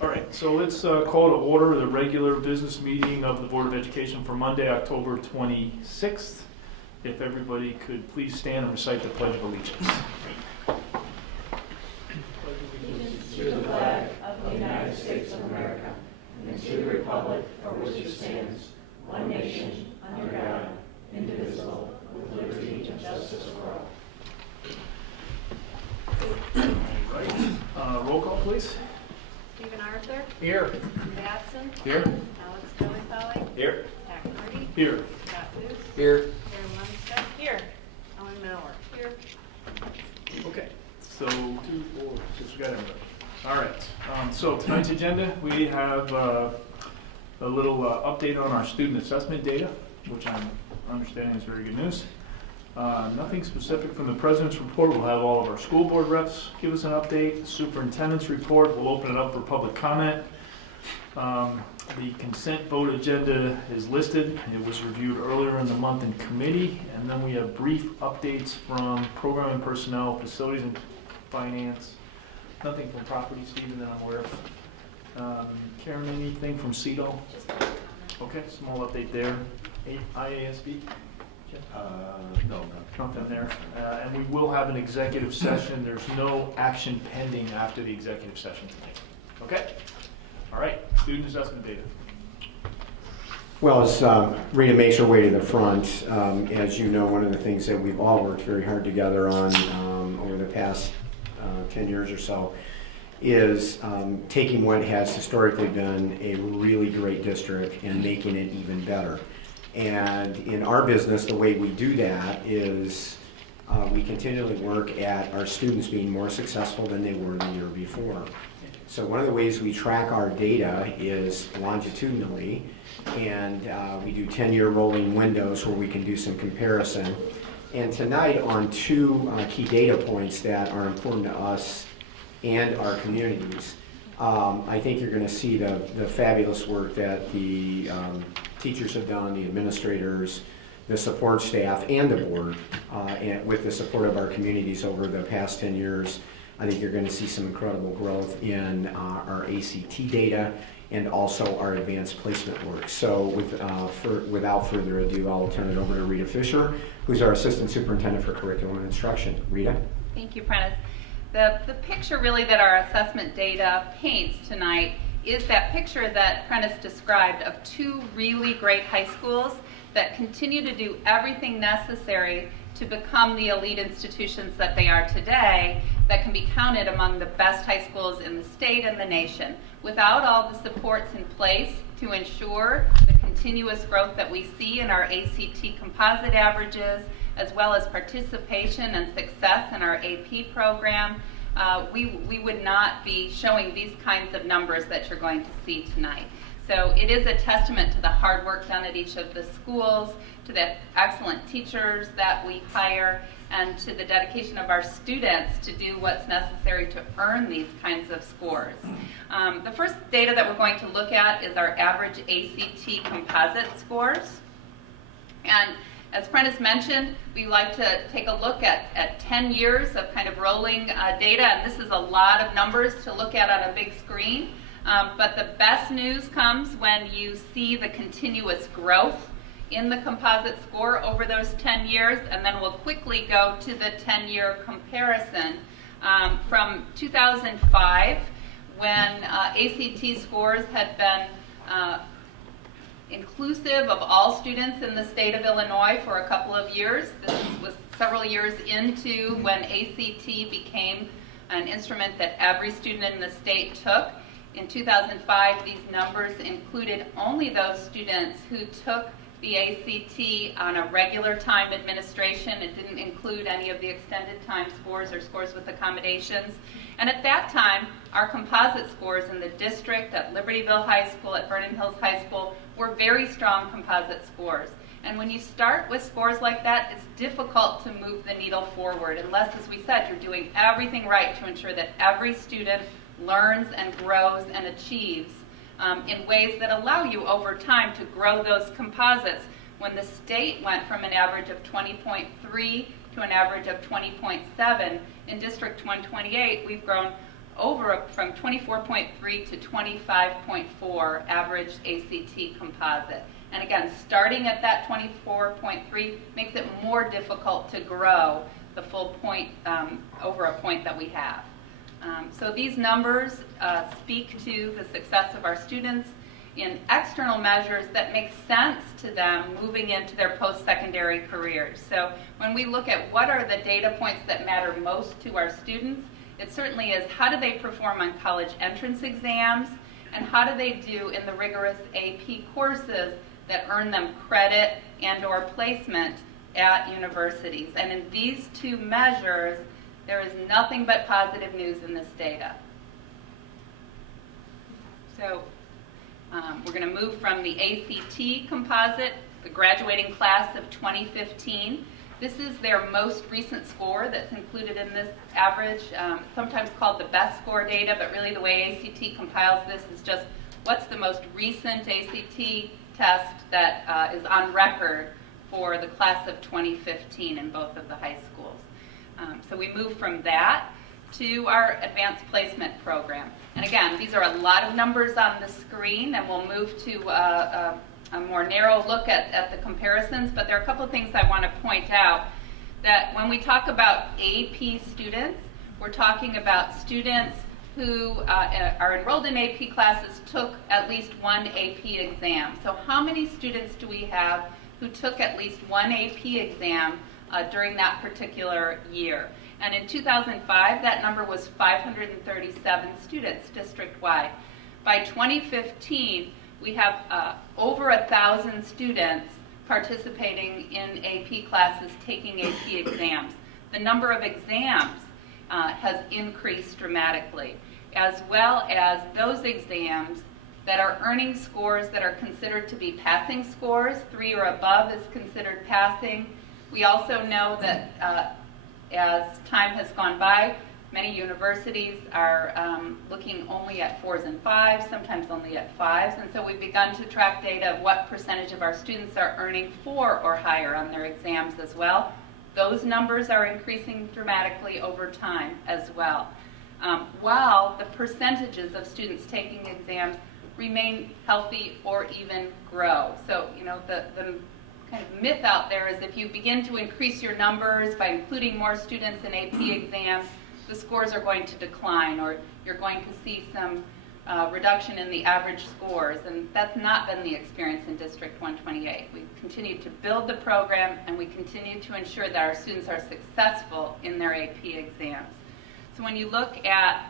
All right, so let's call to order the regular business meeting of the Board of Education for Monday, October 26th. If everybody could please stand and recite the Pledge of Allegiance. Allegiance to the flag of the United States of America and to the republic for which it stands, one nation, under God, indivisible, with liberty and justice for all. Right. Roll call, please. Stephen Arthur. Here. Batson. Here. Alex Kelly. Here. Zach Hardy. Here. Scott Booth. Here. Aaron Lundstedt. Here. Ellen Miller. Here. Okay, so 2, 4, 6, we got everybody. All right, so tonight's agenda, we have a little update on our student assessment data, which I'm understanding is very good news. Nothing specific from the president's report. We'll have all of our school board reps give us an update. The superintendent's report, we'll open it up for public comment. The consent vote agenda is listed. It was reviewed earlier in the month in committee. And then we have brief updates from program and personnel, facilities and finance. Nothing from property, Stephen, that I'm aware of. Karen, anything from CEDO? Okay, small update there. IASB? No. Nothing there. And we will have an executive session. There's no action pending after the executive session tonight. Okay? All right, student assessment data. Well, as Rita makes her way to the front, as you know, one of the things that we've all worked very hard together on over the past 10 years or so is taking what has historically been a really great district and making it even better. And in our business, the way we do that is we continually work at our students being more successful than they were the year before. So one of the ways we track our data is longitudinally, and we do 10-year rolling windows where we can do some comparison. And tonight on 2 key data points that are important to us and our communities, I think you're going to see the fabulous work that the teachers have done, the administrators, the support staff, and the board, and with the support of our communities over the past 10 years. I think you're going to see some incredible growth in our ACT data and also our advanced placement work. So without further ado, I'll turn it over to Rita Fisher, who's our Assistant Superintendent for Curriculum and Instruction. Rita? Thank you, Prentice. The picture really that our assessment data paints tonight is that picture that Prentice described of 2 really great high schools that continue to do everything necessary to become the elite institutions that they are today, that can be counted among the best high schools in the state and the nation. Without all the supports in place to ensure the continuous growth that we see in our ACT composite averages, as well as participation and success in our AP program, we would not be showing these kinds of numbers that you're going to see tonight. So it is a testament to the hard work done at each of the schools, to the excellent teachers that we hire, and to the dedication of our students to do what's necessary to earn these kinds of scores. The first data that we're going to look at is our average ACT composite scores. And as Prentice mentioned, we like to take a look at 10 years of kind of rolling data, and this is a lot of numbers to look at on a big screen. But the best news comes when you see the continuous growth in the composite score over those 10 years, and then we'll quickly go to the 10-year comparison. From 2005, when ACT scores had been inclusive of all students in the state of Illinois for a couple of years. This was several years into when ACT became an instrument that every student in the state took. In 2005, these numbers included only those students who took the ACT on a regular time administration. It didn't include any of the extended time scores or scores with accommodations. And at that time, our composite scores in the district, at Libertyville High School, at Vernon Hills High School, were very strong composite scores. And when you start with scores like that, it's difficult to move the needle forward unless, as we said, you're doing everything right to ensure that every student learns and grows and achieves in ways that allow you over time to grow those composites. When the state went from an average of 20.3 to an average of 20.7, in District 128, we've grown from 24.3 to 25.4 average ACT composite. And again, starting at that 24.3 makes it more difficult to grow the full point over a point that we have. So these numbers speak to the success of our students in external measures that make sense to them moving into their post-secondary careers. So when we look at what are the data points that matter most to our students, it certainly is how do they perform on college entrance exams, and how do they do in the rigorous AP courses that earn them credit and or placement at universities. And in these two measures, there is nothing but positive news in this data. So we're going to move from the ACT composite, the graduating class of 2015. This is their most recent score that's included in this average, sometimes called the best score data, but really the way ACT compiles this is just what's the most recent ACT test that is on record for the class of 2015 in both of the high schools. So we move from that to our advanced placement program. And again, these are a lot of numbers on the screen, and we'll move to a more narrow look at the comparisons, but there are a couple of things I want to point out. That when we talk about AP students, we're talking about students who are enrolled in AP classes, took at least one AP exam. So how many students do we have who took at least one AP exam during that particular year? And in 2005, that number was 537 students district-wide. By 2015, we have over 1,000 students participating in AP classes, taking AP exams. The number of exams has increased dramatically, as well as those exams that are earning scores that are considered to be passing scores. 3 or above is considered passing. We also know that as time has gone by, many universities are looking only at 4s and 5s, sometimes only at 5s, and so we've begun to track data of what percentage of our students are earning 4 or higher on their exams as well. Those numbers are increasing dramatically over time as well, while the percentages of students taking exams remain healthy or even grow. So, you know, the kind of myth out there is if you begin to increase your numbers by including more students in AP exams, the scores are going to decline, or you're going to see some reduction in the average scores, and that's not been the experience in District 128. We've continued to build the program, and we continue to ensure that our students are successful in their AP exams. So when you look at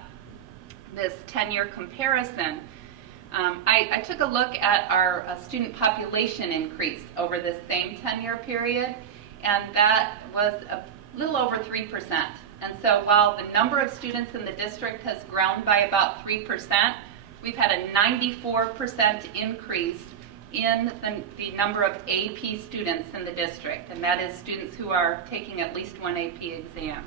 this 10-year comparison, I took a look at our student population increase over this same 10-year period, and that was a little over 3%. And so while the number of students in the district has grown by about 3%, we've had a 94% increase in the number of AP students in the district, and that is students who are taking at least one AP exam.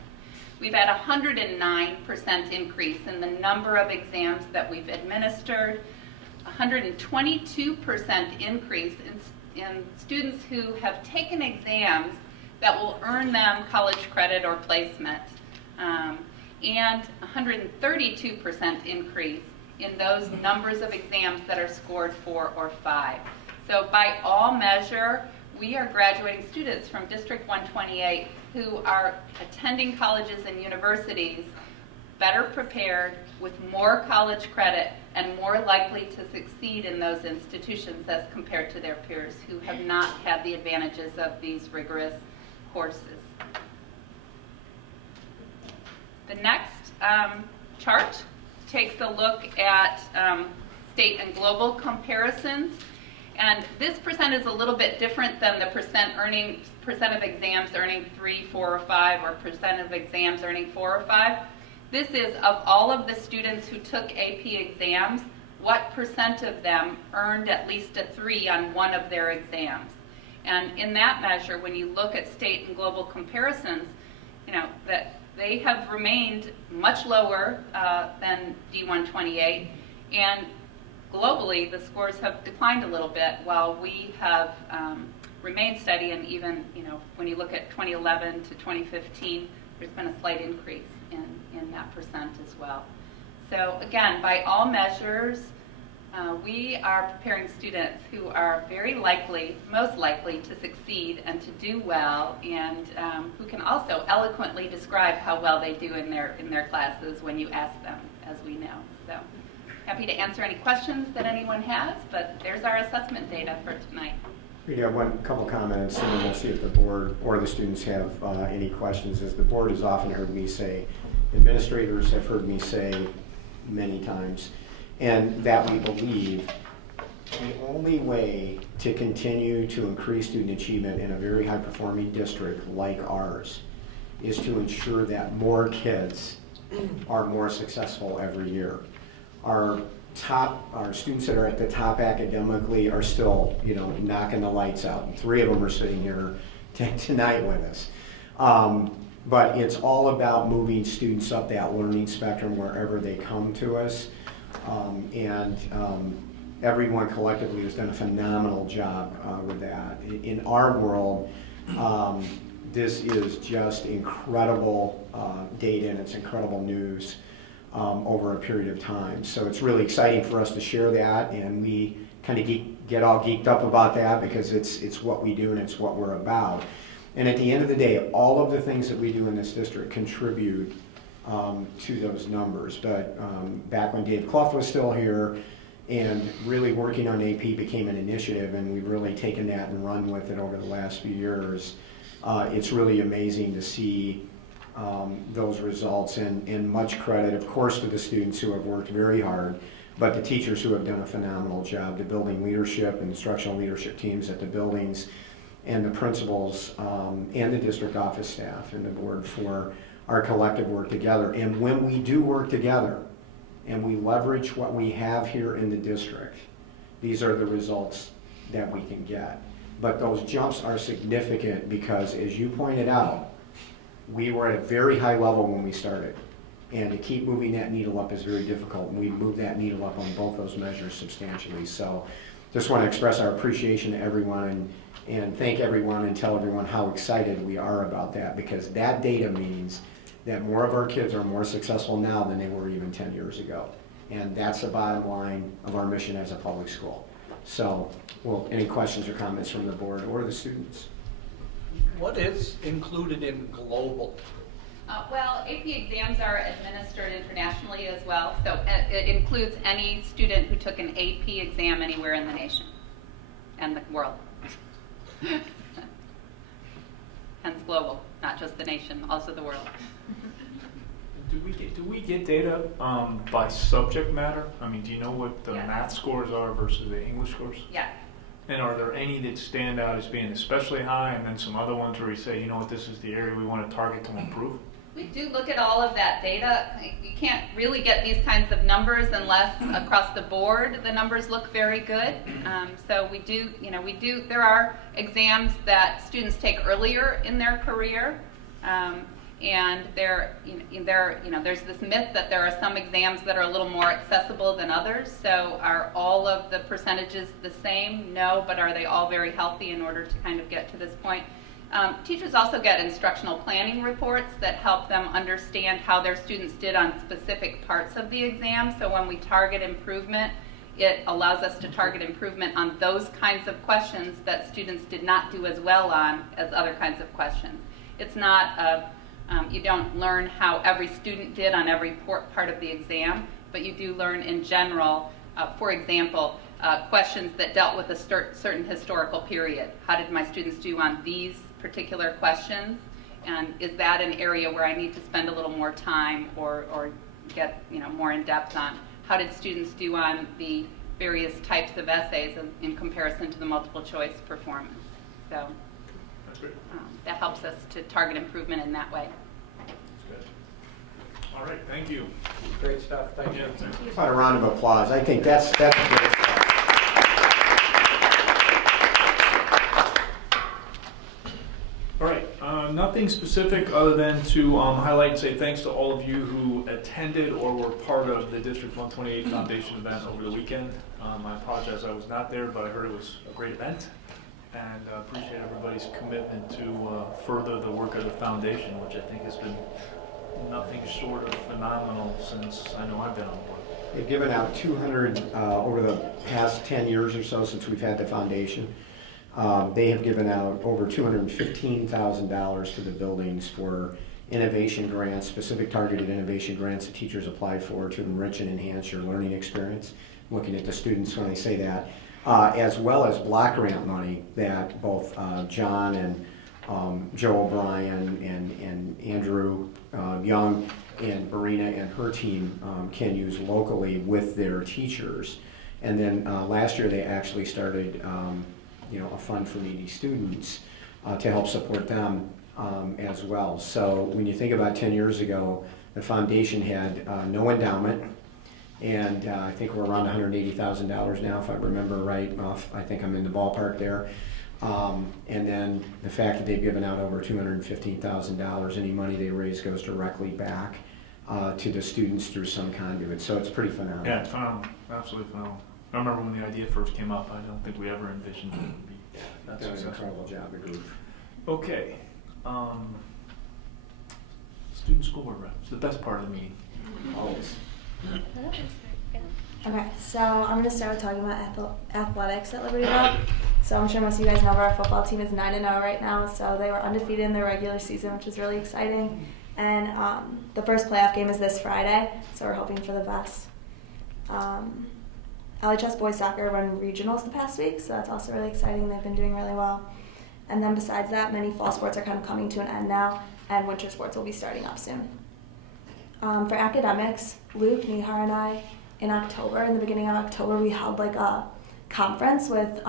We've had a 109% increase in the number of exams that we've administered, 122% increase in students who have taken exams that will earn them college credit or placement, and 132% increase in those numbers of exams that are scored 4 or 5. So by all measure, we are graduating students from District 128 who are attending colleges and universities better prepared, with more college credit, and more likely to succeed in those institutions as compared to their peers who have not had the advantages of these rigorous courses. The next chart takes a look at state and global comparisons. And this percent is a little bit different than the percent of exams earning 3, 4, or 5, or percent of exams earning 4 or 5. This is of all of the students who took AP exams, what percent of them earned at least a 3 on one of their exams. And in that measure, when you look at state and global comparisons, you know, that they have remained much lower than D128, and globally the scores have declined a little bit while we have remained steady, and even, you know, when you look at 2011 to 2015, there's been a slight increase in that percent as well. So again, by all measures, we are preparing students who are very likely, most likely to succeed and to do well, and who can also eloquently describe how well they do in their classes when you ask them, as we know. So happy to answer any questions that anyone has, but there's our assessment data for tonight. We have one couple comments, and then we'll see if the board or the students have any questions. As the board has often heard me say, administrators have heard me say many times, and that we believe the only way to continue to increase student achievement in a very high-performing district like ours is to ensure that more kids are more successful every year. Our students that are at the top academically are still, knocking the lights out. And 3 of them are sitting here tonight with us. But it's all about moving students up that learning spectrum wherever they come to us. Everyone collectively has done a phenomenal job with that. In our world, this is just incredible data, and it's incredible news over a period of time. So it's really exciting for us to share that, and we kind of get all geeked up about that because it's what we do and it's what we're about. And at the end of the day, all of the things that we do in this district contribute to those numbers. But back when Dave Clough was still here and really working on AP became an initiative, and we've really taken that and run with it over the last few years, it's really amazing to see those results, and much credit, of course, to the students who have worked very hard, but the teachers who have done a phenomenal job to building leadership and instructional leadership teams at the buildings, and the principals and the district office staff and the board for our collective work together. And when we do work together and we leverage what we have here in the district, these are the results that we can get. But those jumps are significant because, as you pointed out, we were at a very high level when we started. And to keep moving that needle up is very difficult. And we moved that needle up on both those measures substantially. So just want to express our appreciation to everyone and thank everyone and tell everyone how excited we are about that, because that data means that more of our kids are more successful now than they were even 10 years ago. And that's the bottom line of our mission as a public school. So, well, any questions or comments from the board or the students? What is included in global? Well, AP exams are administered internationally as well, so it includes any student who took an AP exam anywhere in the nation and the world. Hence global, not just the nation, also the world. Do we get data by subject matter? I mean, do you know what the Yes. math scores are versus the English scores? Yes. And are there any that stand out as being especially high, and then some other ones where you say, you know what, this is the area we want to target to improve? We do look at all of that data. You can't really get these kinds of numbers unless across the board the numbers look very good. So we do, there are exams that students take earlier in their career. And there's this myth that there are some exams that are a little more accessible than others. So are all of the percentages the same? No, but are they all very healthy in order to kind of get to this point? Teachers also get instructional planning reports that help them understand how their students did on specific parts of the exam. So when we target improvement, it allows us to target improvement on those kinds of questions that students did not do as well on as other kinds of questions. It's not you don't learn how every student did on every part of the exam, but you do learn in general, for example, questions that dealt with a certain historical period. How did my students do on these particular questions? And is that an area where I need to spend a little more time or get more in depth on? How did students do on the various types of essays in comparison to the multiple choice performance? So That's great. that helps us to target improvement in that way. That's good. All right, thank you. Great stuff, thank you. Yeah, thanks. How about a round of applause? I think that's great stuff. All right, nothing specific other than to highlight and say thanks to all of you who attended or were part of the District 128 Foundation event over the weekend. I apologize I was not there, but I heard it was a great event, and appreciate everybody's commitment to further the work of the foundation, which I think has been nothing short of phenomenal since I know I've been on board. They've given out 200 over the past 10 years or so since we've had the foundation. They have given out over $215,000 to the buildings for innovation grants, specific targeted innovation grants that teachers apply for to enrich and enhance your learning experience. I'm looking at the students when I say that, as well as block grant money that both John and Joe O'Brien and Andrew Young and Marina and her team can use locally with their teachers. And then last year they actually started a fund for needy students to help support them as well. So when you think about 10 years ago, the foundation had no endowment, and I think we're around $180,000 now, if I remember right. I think I'm in the ballpark there. And then the fact that they've given out over $215,000, any money they raise goes directly back to the students through some conduit. So it's pretty phenomenal. Yeah, it's phenomenal, absolutely phenomenal. I remember when the idea first came up, I don't think we ever envisioned it would be that Done an successful. incredible job, the group. Okay. Student school board rep, it's the best part of the meeting. Always. Okay, so I'm going to start with talking about athletics at Liberty Road. So I'm sure most of you guys know our football team is 9-0 right now, so they were undefeated in their regular season, which is really exciting. And the first playoff game is this Friday, so we're hoping for the best. LHS boys soccer run regionals the past week, so that's also really exciting. They've been doing really well. And then besides that, many fall sports are kind of coming to an end now, and winter sports will be starting up soon. For academics, Luke, Nihar, and I, in the beginning of October, we held like a conference with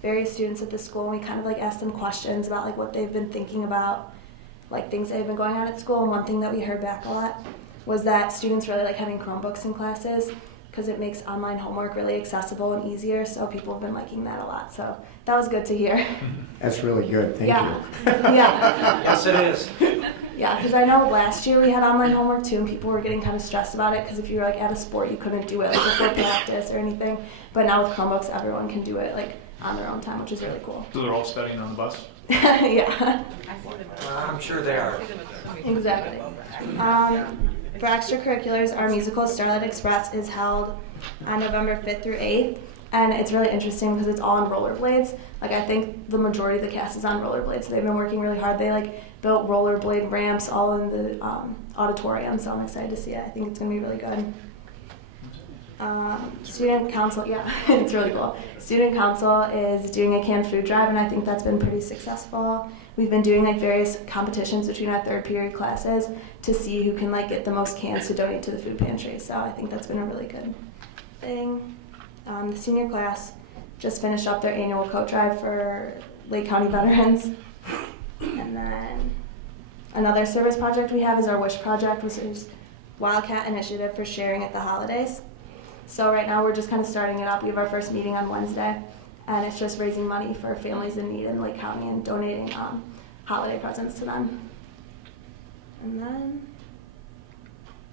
various students at the school, and we kind of like asked them questions about like what they've been thinking about, like things that have been going on at school. And one thing that we heard back a lot was that students really like having Chromebooks in classes because it makes online homework really accessible and easier, so people have been liking that a lot. So that was good to hear. That's really good. Thank Yeah. you. Yeah. Yes, it is. Yeah, because I know last year we had online homework too, and people were getting kind of stressed about it because if you were like at a sport, you couldn't do it like before practice or anything. But now with Chromebooks, everyone can do it like on their own time, which is really cool. So they're all studying on the bus? Yeah, I'm sure they are. exactly. For extracurriculars, our musical Starlight Express is held on November 5th through 8th. And it's really interesting because it's all on rollerblades. Like I think the majority of the cast is on rollerblades. So they've been working really hard. They like built rollerblade ramps all in the auditorium. So I'm excited to see it. I think it's gonna be really good. Student council, yeah, it's really cool. Student council is doing a canned food drive, and I think that's been pretty successful. We've been doing like various competitions between our third period classes to see who can like get the most cans to donate to the food pantry. So I think that's been a really good thing. The senior class just finished up their annual coat drive for Lake County veterans. And then another service project we have is our WISH project, which is Wildcat Initiative for Sharing at the Holidays. So right now we're just kind of starting it up. We have our first meeting on Wednesday, and it's just raising money for families in need in Lake County and donating holiday presents to them. And then,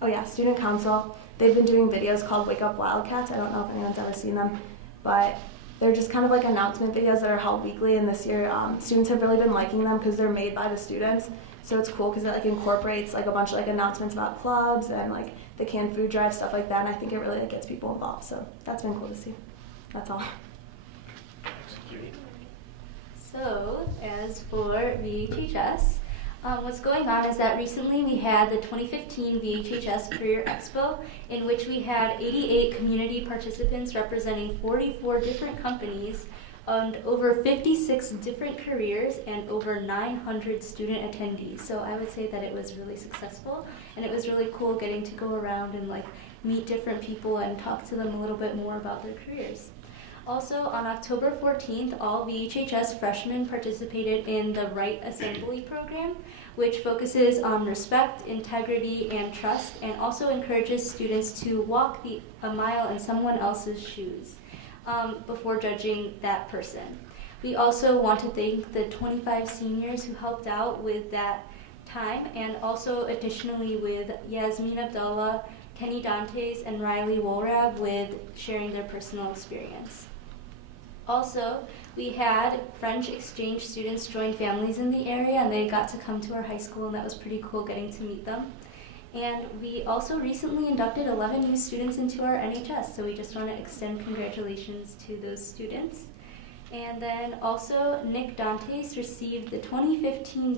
oh yeah, student council. They've been doing videos called Wake Up Wildcats. I don't know if anyone's ever seen them, but they're just kind of like announcement videos that are held weekly, and this year students have really been liking them because they're made by the students. So it's cool because it like incorporates like a bunch of like announcements about clubs and like the canned food drive, stuff like that, and I think it really like, gets people involved. So that's been cool to see. That's all. So, as for VHHS, what's going on is that recently we had the 2015 VHHS Career Expo, in which we had 88 community participants representing 44 different companies and over 56 different careers and over 900 student attendees. So I would say that it was really successful, and it was really cool getting to go around and like meet different people and talk to them a little bit more about their careers. Also, on October 14th, all VHHS freshmen participated in the Right Assembly program, which focuses on respect, integrity, and trust, and also encourages students to walk a mile in someone else's shoes before judging that person. We also want to thank the 25 seniors who helped out with that time, and also additionally with Yasmin Abdullah, Kenny Dantes, and Riley Wolrab with sharing their personal experience. Also, we had French exchange students join families in the area, and they got to come to our high school, and that was pretty cool getting to meet them. And we also recently inducted 11 new students into our NHS, so we just want to extend congratulations to those students. And then also Nick Dantes received the 2015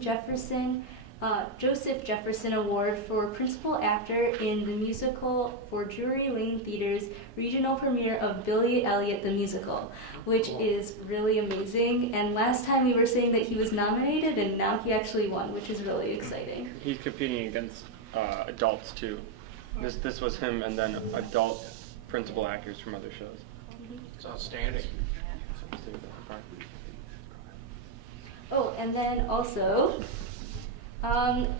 Joseph Jefferson Award for Principal Actor in the musical for Drury Lane Theater's regional premiere of Billy Elliot the Musical, which is really amazing. And last time we were saying that he was nominated, and now he actually won, which is really exciting. He's competing against adults too. This was him, and then adult principal actors from other shows. It's outstanding. Oh, and then also,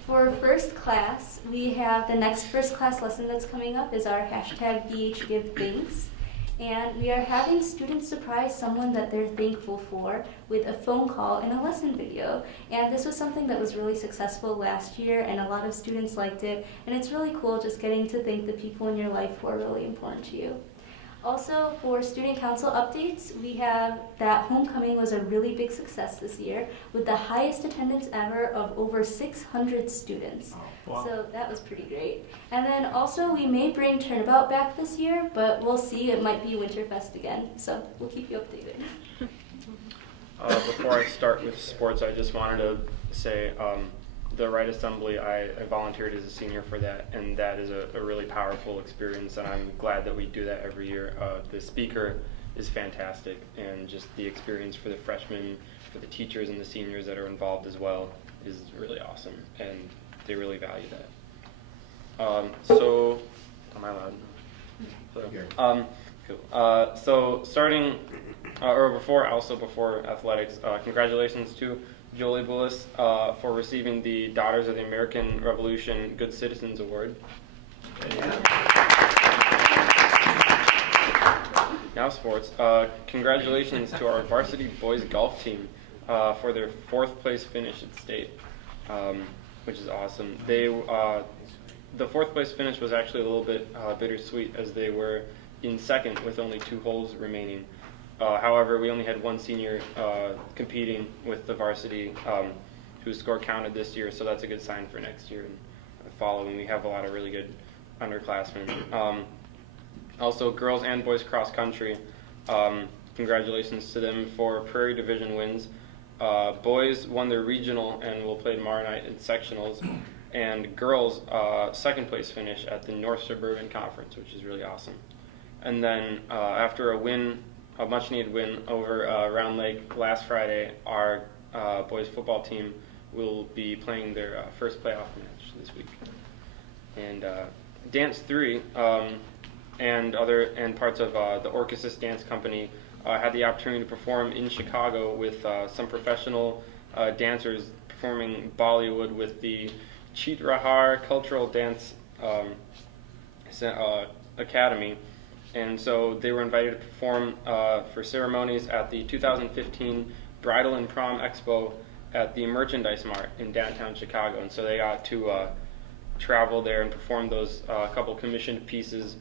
for first class, we have the next first class lesson that's coming up is our hashtag BHGiveThanks. And we are having students surprise someone that they're thankful for with a phone call and a lesson video. And this was something that was really successful last year, and a lot of students liked it. And it's really cool just getting to thank the people in your life who are really important to you. Also, for student council updates, we have that homecoming was a really big success this year with the highest attendance ever of over 600 students. Wow. So that was pretty great. And then also we may bring Turnabout back this year, but we'll see. It might be Winterfest again. So we'll keep you updated. Before I start with sports, I just wanted to say the Right Assembly, I volunteered as a senior for that, and that is a really powerful experience, and I'm glad that we do that every year. The speaker is fantastic, and just the experience for the freshmen, for the teachers and the seniors that are involved as well is really awesome, and they really value that. So, am I loud? Cool. So starting, before athletics, congratulations to Jolie Bullis for receiving the Daughters of the American Revolution Good Citizens Award. Now sports. Congratulations to our varsity boys golf team for their 4th place finish at state, which is awesome. The 4th place finish was actually a little bit bittersweet, as they were in 2nd with only 2 holes remaining. However, we only had one senior competing with the varsity whose score counted this year, so that's a good sign for next year and following. We have a lot of really good underclassmen. Also, girls and boys cross country. Congratulations to them for Prairie Division wins. Boys won their regional and will play tomorrow night in sectionals. And girls, 2nd place finish at the North Suburban Conference, which is really awesome. And then after a much-needed win over Round Lake last Friday, our boys football team will be playing their first playoff match this week. And Dance 3 and parts of the Orchesis Dance Company had the opportunity to perform in Chicago with some professional dancers performing Bollywood with the Chitrahar Cultural Dance Academy. And so they were invited to perform for ceremonies at the 2015 Bridal and Prom Expo at the Merchandise Mart in downtown Chicago. And so they got to travel there and perform those couple commissioned pieces.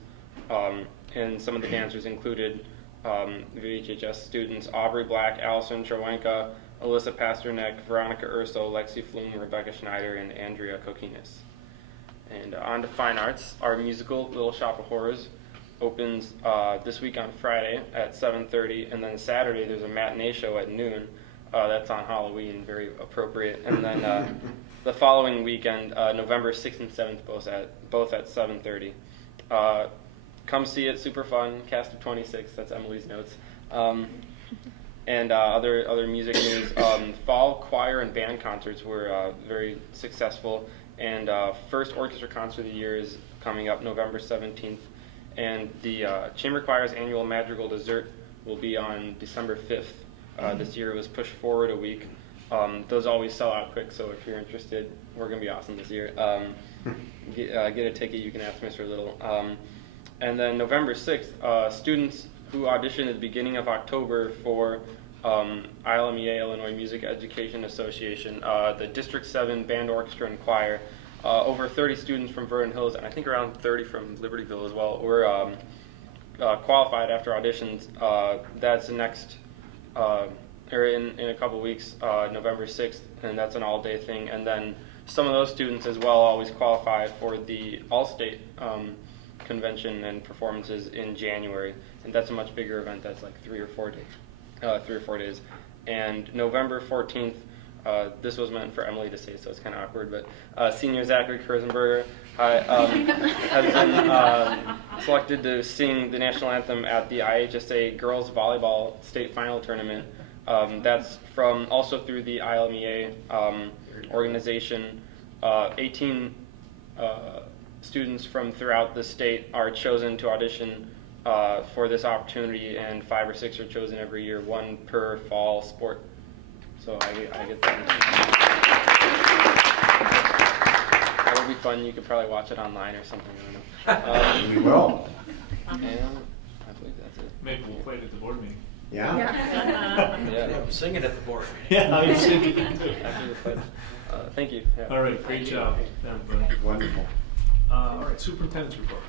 And some of the dancers included VHHS students Aubrey Black, Allison Trawenka, Alyssa Pasternak, Veronica Urso, Lexi Flume, Rebecca Schneider, and Andrea Kokinis. And on to fine arts. Our musical, Little Shop of Horrors, opens this week on Friday at 7:30, and then Saturday there's a matinee show at noon. That's on Halloween, very appropriate. And then the following weekend, November 6th and 7th, both at 7:30. Come see it, super fun. Cast of 26, that's Emily's notes. And other music news. Fall choir and band concerts were very successful, and first orchestra concert of the year is coming up November 17th. And the Chamber Choir's annual Madrigal Dessert will be on December 5th. This year it was pushed forward a week. Those always sell out quick, so if you're interested, we're going to be awesome this year. Get a ticket, you can ask Mr. Little. And then November 6th, students who auditioned at the beginning of October for ILMEA, Illinois Music Education Association, the District 7 Band Orchestra and Choir, over 30 students from Vernon Hills, and I think around 30 from Libertyville as well, were qualified after auditions. That's the next, or in a couple weeks, November 6th, and that's an all-day thing. And then some of those students as well always qualify for the All-State convention and performances in January, and that's a much bigger event. That's like 3 or 4 days. And November 14th, this was meant for Emily to say, so it's kind of awkward, but senior Zachary Kurzenberger has been selected to sing the national anthem at the IHSA Girls Volleyball State Final Tournament. That's from also through the ILMEA organization. 18 students from throughout the state are chosen to audition for this opportunity, and 5 or 6 are chosen every year, 1 per fall sport. So I get that. That'll be fun. You could probably watch it online or something. I don't know. We will. And I believe that's it. Maybe we'll play it at the board meeting. Yeah? Yeah. I'm singing at the board. Yeah, I'm singing. After the pledge. Thank you. Yeah. All right, great job, everybody. Wonderful. All right, superintendent's report.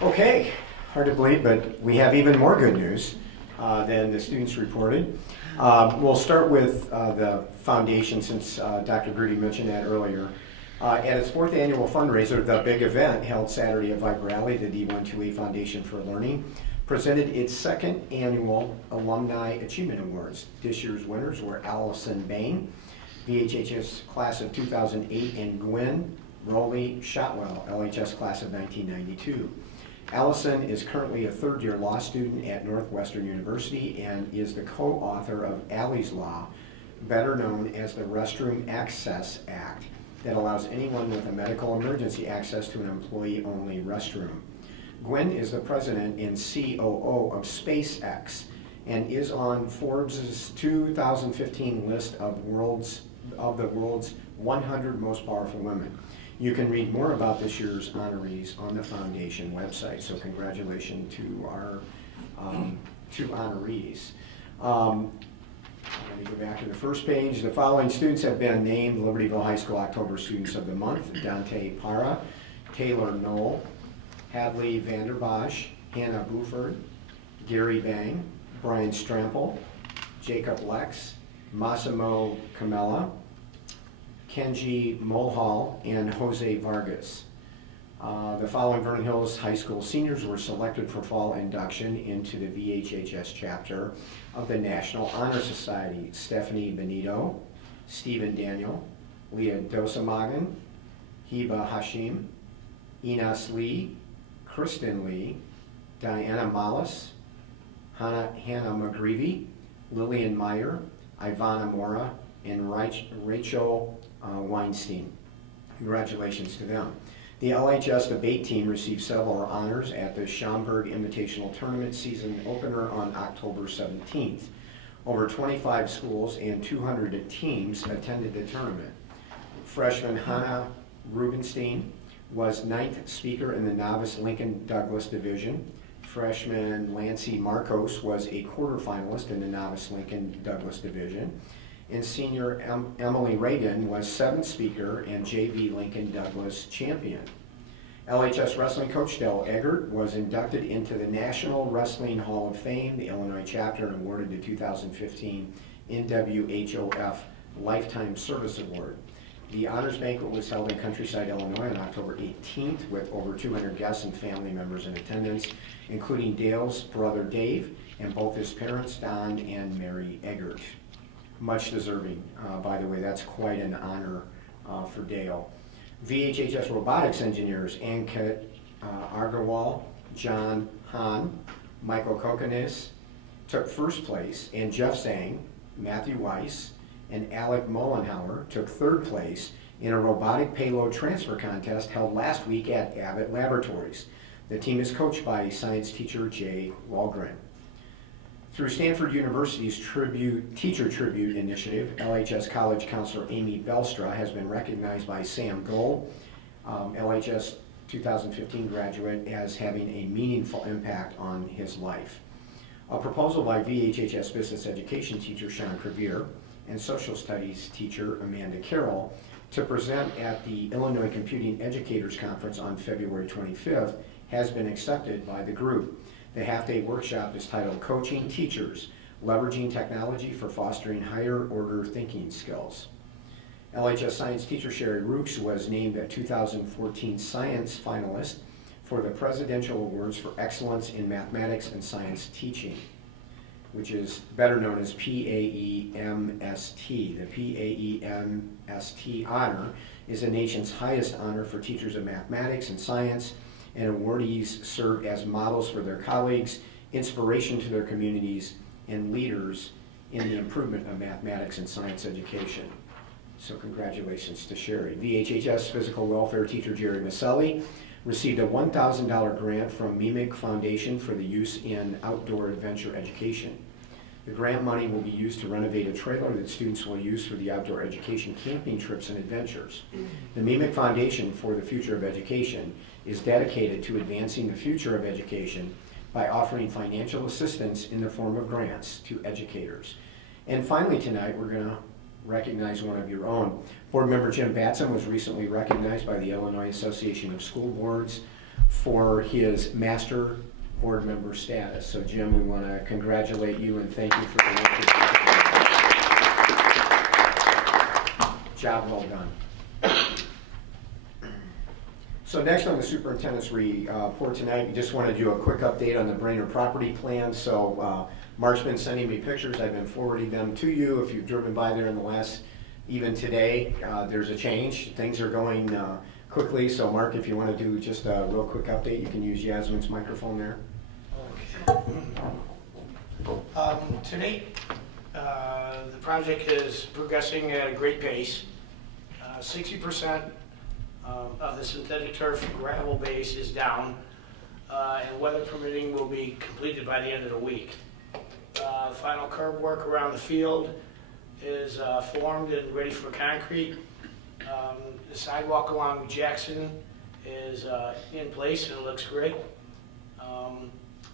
Okay, hard to believe, but we have even more good news than the students reported. We'll start with the foundation, since Dr. Grudy mentioned that earlier. At its 4th annual fundraiser, the big event held Saturday at Viper Alley, the D128 Foundation for Learning presented its 2nd annual Alumni Achievement Awards. This year's winners were Allison Bain, VHHS class of 2008, and Gwen Rowley Shotwell, LHS class of 1992. Allison is currently a 3rd-year law student at Northwestern University and is the co-author of Allie's Law, better known as the Restroom Access Act, that allows anyone with a medical emergency access to an employee-only restroom. Gwen is the president and COO of SpaceX and is on Forbes' 2015 list of the world's 100 most powerful women. You can read more about this year's honorees on the foundation website, so congratulations to our 2 honorees. Let me go back to the first page. The following students have been named Libertyville High School October Students of the Month: Dante Para, Taylor Knoll, Hadley Vanderbosch, Hannah Buford, Gary Bang, Brian Strample, Jacob Lex, Massimo Camella, Kenji Mulhall, and Jose Vargas. The following Vernon Hills High School seniors were selected for fall induction into the VHHS chapter of the National Honor Society: Stephanie Benito, Stephen Daniel, Leah Dosamagan, Hiba Hashim, Enos Lee, Kristen Lee, Diana Mollis, Hannah McGreevy, Lillian Meyer, Ivana Mora, and Rachel Weinstein. Congratulations to them. The LHS debate team received several honors at the Schaumburg Invitational Tournament season opener on October 17th. Over 25 schools and 200 teams attended the tournament. Freshman Hannah Rubenstein was 9th speaker in the novice Lincoln Douglas division. Freshman Lancy Marcos was a quarterfinalist in the novice Lincoln Douglas division. And senior Emily Reagan was 7th speaker and JV Lincoln Douglas champion. LHS wrestling coach Dell Eggert was inducted into the National Wrestling Hall of Fame, the Illinois chapter, and awarded the 2015 NWHOF Lifetime Service Award. The honors banquet was held in Countryside, Illinois on October 18th with over 200 guests and family members in attendance, including Dale's brother Dave and both his parents, Don and Mary Eggert. Much deserving, by the way. That's quite an honor for Dale. VHHS robotics engineers Ankit Agarwal, John Hahn, Michael Kokonis took 1st place, and Jeff Zhang, Matthew Weiss, and Alec Mollenhauer took 3rd place in a robotic payload transfer contest held last week at Abbott Laboratories. The team is coached by science teacher Jay Walgren. Through Stanford University's Teacher Tribute Initiative, LHS College Counselor Amy Belstra has been recognized by Sam Gold, LHS 2015 graduate, as having a meaningful impact on his life. A proposal by VHHS Business Education teacher Sean Crevier and Social Studies teacher Amanda Carroll to present at the Illinois Computing Educators Conference on February 25th has been accepted by the group. The half-day workshop is titled Coaching Teachers, Leveraging Technology for Fostering Higher Order Thinking Skills. LHS science teacher Sherry Rooks was named a 2014 science finalist for the Presidential Awards for Excellence in Mathematics and Science Teaching, which is better known as PAEMST. The PAEMST honor is the nation's highest honor for teachers of mathematics and science, and awardees serve as models for their colleagues, inspiration to their communities, and leaders in the improvement of mathematics and science education. So congratulations to Sherry. VHHS physical welfare teacher Jerry Maselli received a $1,000 grant from MEMIC Foundation for the use in outdoor adventure education. The grant money will be used to renovate a trailer that students will use for the outdoor education camping trips and adventures. The MEMIC Foundation for the Future of Education is dedicated to advancing the future of education by offering financial assistance in the form of grants to educators. And finally tonight, we're going to recognize one of your own. Board member Jim Batson was recently recognized by the Illinois Association of School Boards for his master board member status. So Jim, we want to congratulate you and thank you for the work that you did. Job well done. So next on the superintendent's report tonight, we just want to do a quick update on the Brainerd property plan. So Mark's been sending me pictures. I've been forwarding them to you. If you've driven by there in the last, even today, there's a change. Things are going quickly. So Mark, if you want to do just a real quick update, you can use Yasmin's microphone there. To date, the project is progressing at a great pace. 60% of the synthetic turf gravel base is down, and weather permitting will be completed by the end of the week. Final curb work around the field is formed and ready for concrete. The sidewalk along Jackson is in place and looks great.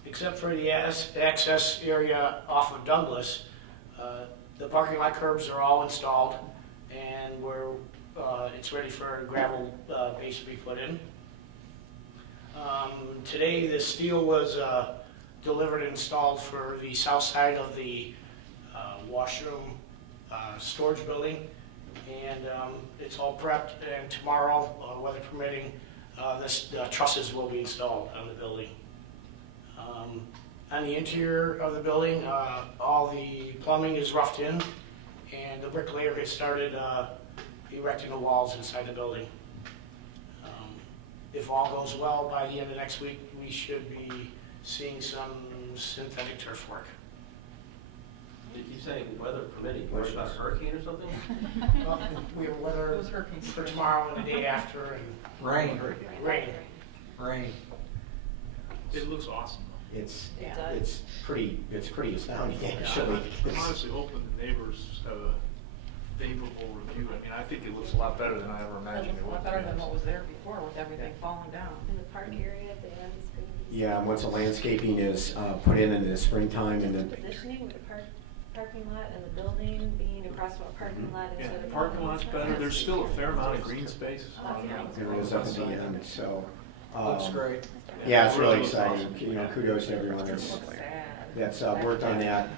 Except for the access area off of Douglas, the parking lot curbs are all installed, and it's ready for gravel base to be put in. Today, the steel was delivered and installed for the south side of the washroom storage building, and it's all prepped. And tomorrow, weather permitting, the trusses will be installed on the building. On the interior of the building, all the plumbing is roughed in, and the bricklayer has started erecting the walls inside the building. If all goes well, by the end of next week, we should be seeing some synthetic turf work. Did you say weather permitting? You worried about a hurricane or something? Well, we have weather for tomorrow and the day after, and Rain. rain. It looks awesome though. It's pretty astounding actually. I'm honestly hoping the neighbors have a favorable review. I mean, I think it looks a lot better than I ever It imagined looks it a would. lot better than what was there before with everything falling down. In the park area at the end is going to be. Yeah, and once the landscaping is put in the springtime and then. Positioning with the parking lot and the building being across from a parking lot Yeah, instead the of. parking lot's better. There's still a fair amount of green space. There is up at the end, so. Looks great. Yeah, it's really looks exciting. awesome. You know, kudos to everyone that's Sad. worked on that.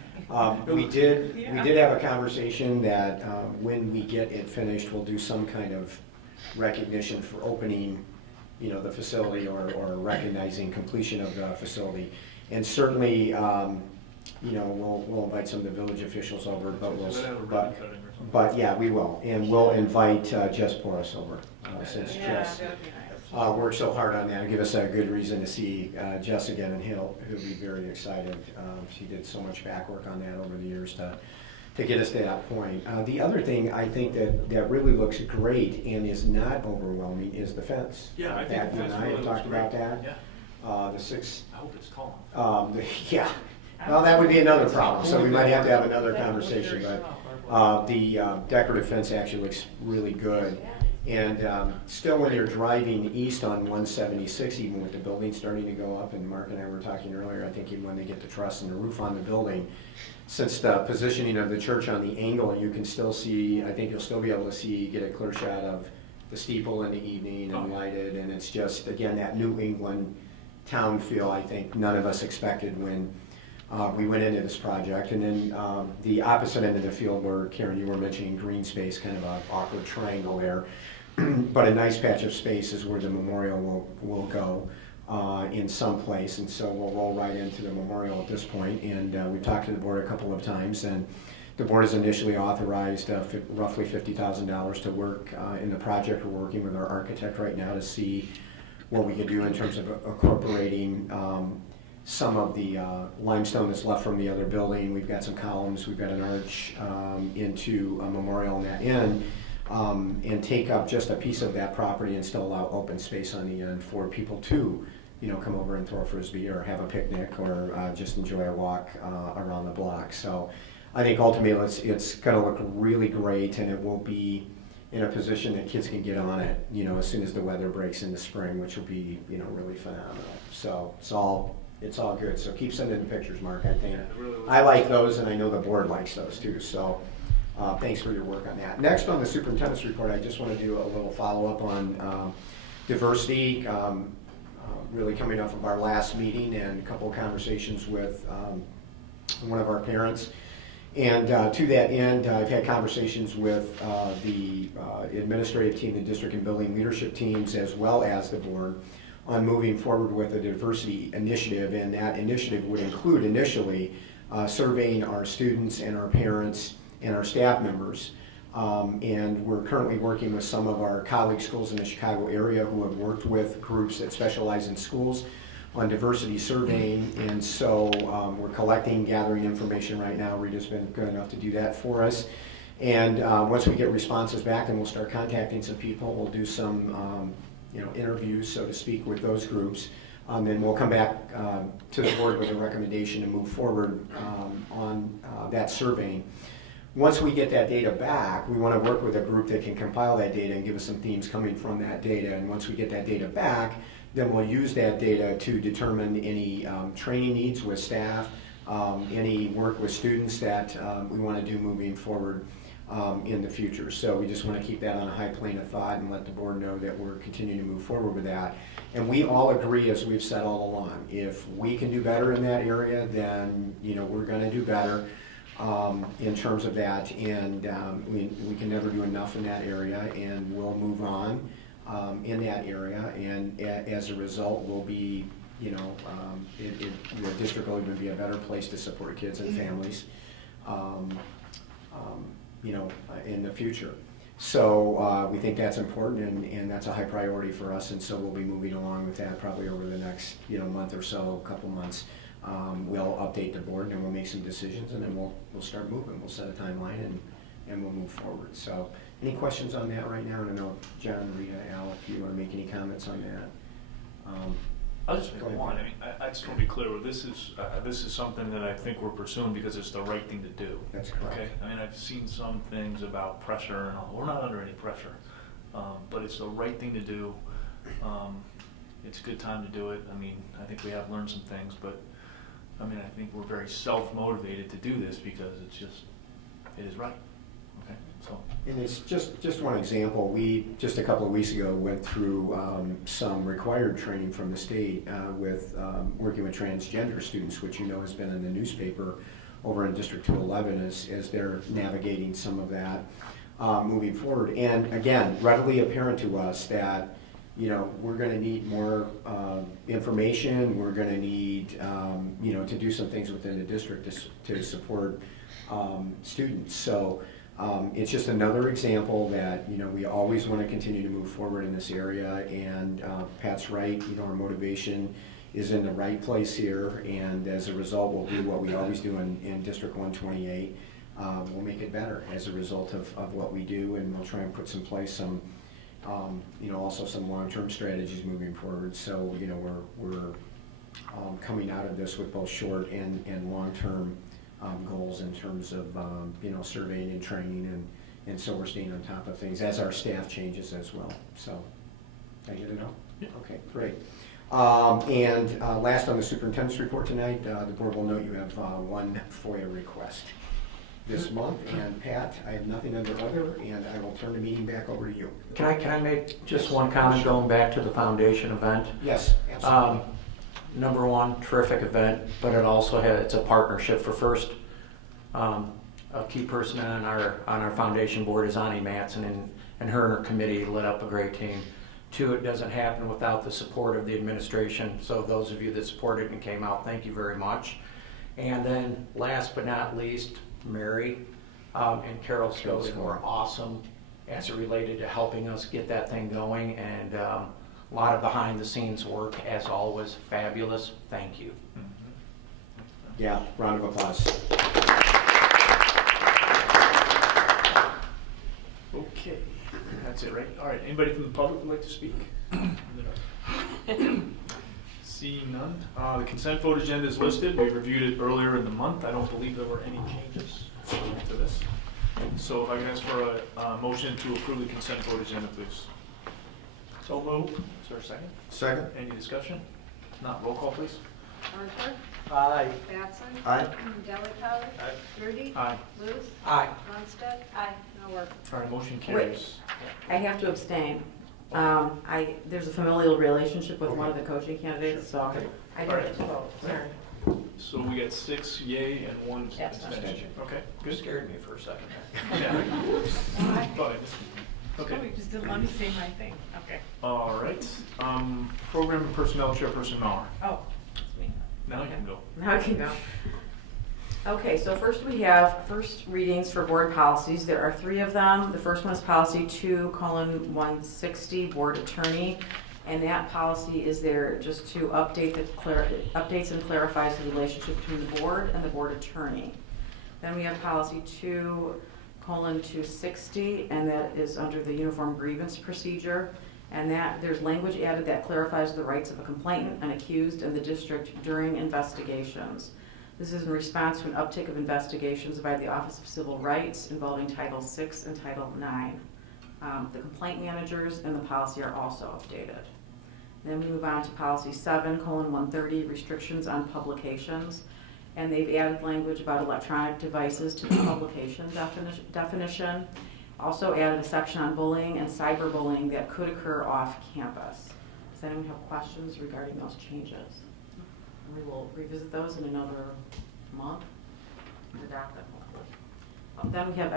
We did have a conversation that when we get it finished, we'll do some kind of recognition for opening, you know, the facility or recognizing completion of the facility. And certainly, you know, we'll invite some of the village officials over, but We'll have a ribbon but cutting or something. but yeah, we will, and we'll invite Jess Porras over since Yeah, Jess that would be nice. worked so hard on that and give us a good reason to see Jess again, and he'll be very excited. She did so much back work on that over the years to get us to that point. The other thing I think that really looks great and is not overwhelming is the fence. Yeah, I think Pat, the you and fence I really have looks talked great. about that. Yeah, The six. I hope it's tall. Yeah. Well, that would be another problem, so we might have to have another conversation, but the decorative fence actually looks really good. And still, when you're driving east on 176, even with the building starting to go up, and Mark and I were talking earlier, I think even when they get the truss and the roof on the building, since the positioning of the church on the angle, you can still see, I think you'll still be able to get a clear shot of the steeple in the evening and lighted, and it's just, again, that New England town feel I think none of us expected when we went into this project. And then the opposite end of the field where, Karen, you were mentioning green space, kind of an awkward triangle there. But a nice patch of space is where the memorial will go in some place. And so we'll roll right into the memorial at this point. And we've talked to the board a couple of times. And the board has initially authorized roughly $50,000 to work in the project. We're working with our architect right now to see what we can do in terms of incorporating some of the limestone that's left from the other building. We've got some columns, we've got an arch into a memorial on that end, and take up just a piece of that property and still allow open space on the end for people to, come over and throw a frisbee or have a picnic or just enjoy a walk around the block. So I think ultimately it's going to look really great, and it will be in a position that kids can get on it, as soon as the weather breaks in the spring, which will be, really phenomenal. So it's all good. So keep sending the pictures, Mark. I think I like those, and I know the board likes those too. So thanks for your work on that. Next on the superintendent's report, I just want to do a little follow-up on diversity, really coming off of our last meeting and a couple of conversations with one of our parents. And to that end, I've had conversations with the administrative team, the district and building leadership teams, as well as the board, on moving forward with a diversity initiative. And that initiative would include initially surveying our students and our parents and our staff members. And we're currently working with some of our colleague schools in the Chicago area who have worked with groups that specialize in schools on diversity surveying, and so we're collecting, gathering information right now. Rita's been good enough to do that for us. And once we get responses back, then we'll start contacting some people. We'll do some interviews, so to speak, with those groups. Then we'll come back to the board with a recommendation to move forward on that surveying. Once we get that data back, we want to work with a group that can compile that data and give us some themes coming from that data. And once we get that data back, then we'll use that data to determine any training needs with staff, any work with students that we want to do moving forward in the future. So we just want to keep that on a high plane of thought and let the board know that we're continuing to move forward with that. And we all agree, as we've said all along, if we can do better in that area, then we're going to do better in terms of that. And we can never do enough in that area, and we'll move on in that area, and as a result, will be, the district will even be a better place to support kids and families, in the future. So we think that's important, and that's a high priority for us, and so we'll be moving along with that probably over the next, month or so, couple months. We'll update the board, and we'll make some decisions, and then we'll start moving. We'll set a timeline, and we'll move forward. So any questions on that right now? And I know John, Rita, Al, if you want to make any comments on that. I'll just make one. I mean, I just want to be clear. This is something that I think we're pursuing because it's the right thing to do. That's correct. Okay. I mean, I've seen some things about pressure, and all. We're not under any pressure, but it's the right thing to do. It's a good time to do it. I mean, I think we have learned some things, but I mean, I think we're very self-motivated to do this because it is right. Okay. So. And it's just one example. We, just a couple of weeks ago, went through some required training from the state with working with transgender students, which has been in the newspaper over in District 211 as they're navigating some of that moving forward. And again, readily apparent to us that we're going to need more information. We're going to need to do some things within the district to support students. So it's just another example that we always want to continue to move forward in this area, and Pat's right. Our motivation is in the right place here, and as a result, we'll do what we always do in District 128. We'll make it better as a result of what we do, and we'll try and put in place some also some long-term strategies moving forward. So we're coming out of this with both short and long-term goals in terms of surveying and training, and so we're staying on top of things as our staff changes as well. So did I get it all? Yeah. Okay, great. And last on the superintendent's report tonight, the board will note you have one FOIA request this month, and Pat, I have nothing under other, and I will turn the meeting back over to you. Can I make just one comment going back to the foundation event? Yes, absolutely. number one, terrific event, but it also it's a partnership for first. A key person on our foundation board is Ani Matson, and her and her committee lit up a great team. Two, it doesn't happen without the support of the administration. So those of you that supported and came out, thank you very much. And then last but not least, Mary and Carol Scoden were awesome as it related to helping us get that thing going, and a lot of behind the scenes work, as always, fabulous. Thank you. Yeah, round of applause. Okay, that's it, right? All right, anybody from the public would like to speak? Seeing none. The consent vote agenda is listed. We reviewed it earlier in the month. I don't believe there were any changes to this. So if I can ask for a motion to approve the consent vote agenda, please. So moved. Is there a second? Second. Any discussion? Not, roll call, please. Arthur, Aye. Batson. Aye. Delli Grudy. Aye. Luce. Aye. Lundstedt. Aye. Miller. All right, motion carries. I have to abstain. There's a familial relationship with one of the coaching candidates, so Okay. I All don't right. get to vote, sorry. So we got 6 yay and 1 Abstention. abstention. Okay, You good. scared me for a second. Yeah. Fine. Okay. just didn't let me say my thing. Okay. All right. Program and Personnel Chairperson Mauer. Oh, that's me. Now you can go. Now I can go. Okay, so first we have first readings for board policies. There are 3 of them. The first one is policy 2:160, board attorney. And that policy is there just to updates and clarifies the relationship between the board and the board attorney. Then we have policy 2:260, and that is under the uniform grievance procedure. And that there's language added that clarifies the rights of a complainant and accused in the district during investigations. This is in response to an uptick of investigations by the Office of Civil Rights involving Title VI and Title IX. The complaint managers and the policy are also updated. Then we move on to policy 7:130, restrictions on publications. And they've added language about electronic devices to the publication definition. Also added a section on bullying and cyberbullying that could occur off campus. Does anyone have questions regarding those changes? We will revisit those in another month. Adopt them hopefully. Then we have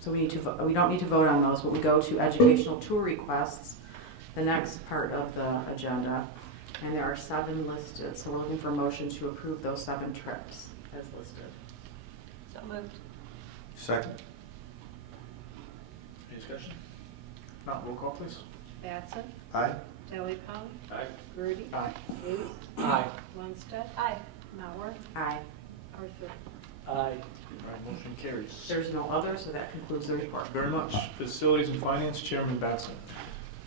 so we don't need to vote on those, but we go to educational tour requests, the next part of the agenda, and there are 7 listed. So we're looking for a motion to approve those 7 trips as listed. So moved. Second. Any discussion? Not, roll call, please. Batson. Aye. Delli Aye. Grudy. Aye. Luce. Aye. Lundstedt. Aye. Miller. Aye. Arthur. Aye. All right, motion carries. There's no other, so that concludes the report. Very much. Facilities and Finance, Chairman Batson.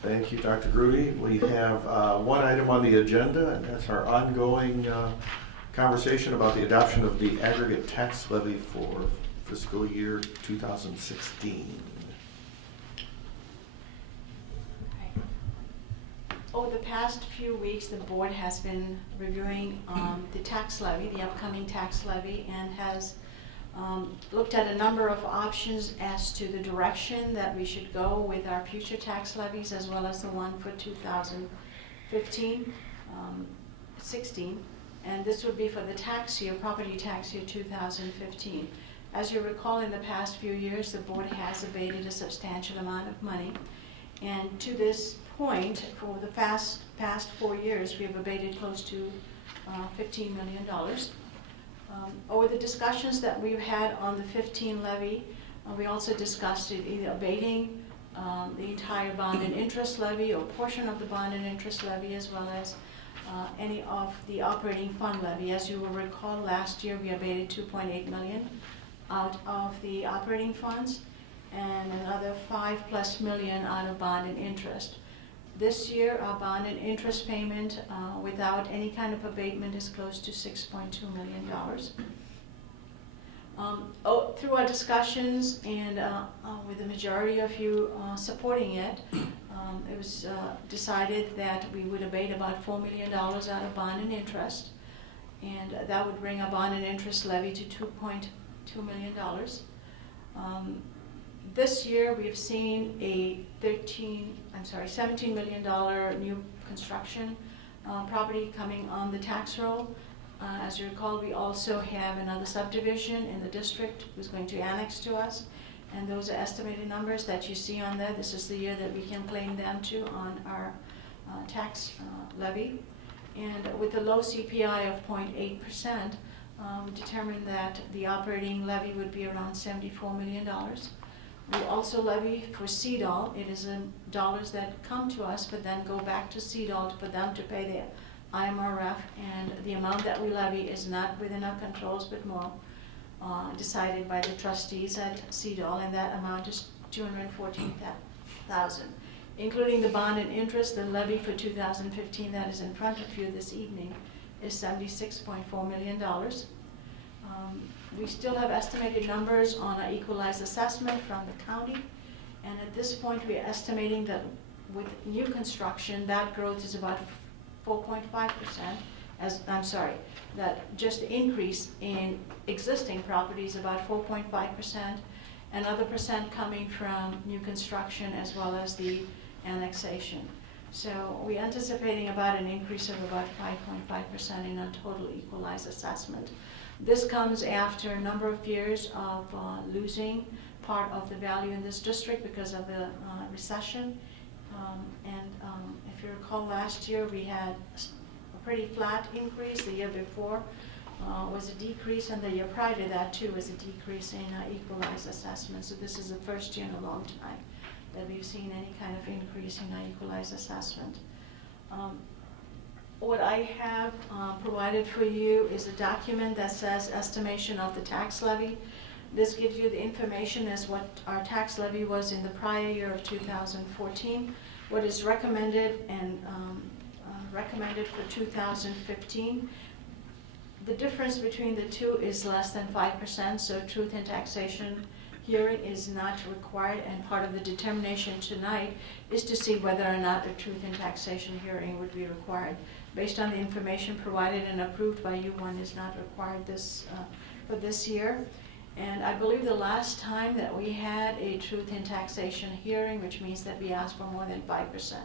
Thank you, Dr. Grudy. We have one item on the agenda, and that's our ongoing conversation about the adoption of the aggregate tax levy for fiscal year 2016. Over the past few weeks, the board has been reviewing the tax levy, the upcoming tax levy, and has looked at a number of options as to the direction that we should go with our future tax levies, as well as the one for 2015, 16. And this would be for the tax year, property tax year 2015. As you recall, in the past few years, the board has abated a substantial amount of money. And to this point, for the past 4 years, we have abated close to $15 million. Over the discussions that we've had on the 15 levy, we also discussed either abating the entire bond and interest levy or portion of the bond and interest levy, as well as any of the operating fund levy. As you will recall, last year we abated $2.8 million out of the operating funds and another $5+ million out of bond and interest. This year, our bond and interest payment without any kind of abatement is close to $6.2 million. Through our discussions and with the majority of you supporting it, it was decided that we would abate about $4 million out of bond and interest, and that would bring our bond and interest levy to $2.2 million. This year, we have seen a $17 million new construction property coming on the tax roll. As you recall, we also have another subdivision in the district who's going to annex to us. And those are estimated numbers that you see on there. This is the year that we can claim them to on our tax levy. And with a low CPI of 0.8%, we determined that the operating levy would be around $74 million. We also levy for CDOL. It is dollars that come to us but then go back to CDOL for them to pay their IMRF, and the amount that we levy is not within our controls but more decided by the trustees at CDOL, and that amount is $214,000. Including the bond and interest, the levy for 2015 that is in front of you this evening is $76.4 million. We still have estimated numbers on our equalized assessment from the county, and at this point we are estimating that with new construction that growth is about 4.5%, that just the increase in existing properties about 4.5%, another percent coming from new construction as well as the annexation. So we're anticipating about an increase of about 5.5% in our total equalized assessment. This comes after a number of years of losing part of the value in this district because of the recession. If you recall, last year we had a pretty flat increase. The year before was a decrease, and the year prior to that too was a decrease in equalized assessment. So this is the first year in a long time that we've seen any kind of increase in our equalized assessment. What I have provided for you is a document that says estimation of the tax levy. This gives you the information as what our tax levy was in the prior year of 2014, what is recommended and recommended for 2015. The difference between the two is less than 5%, so truth in taxation hearing is not required, and part of the determination tonight is to see whether or not a truth in taxation hearing would be required. Based on the information provided and approved by you, one is not required for this year. And I believe the last time that we had a truth in taxation hearing, which means that we asked for more than 5%,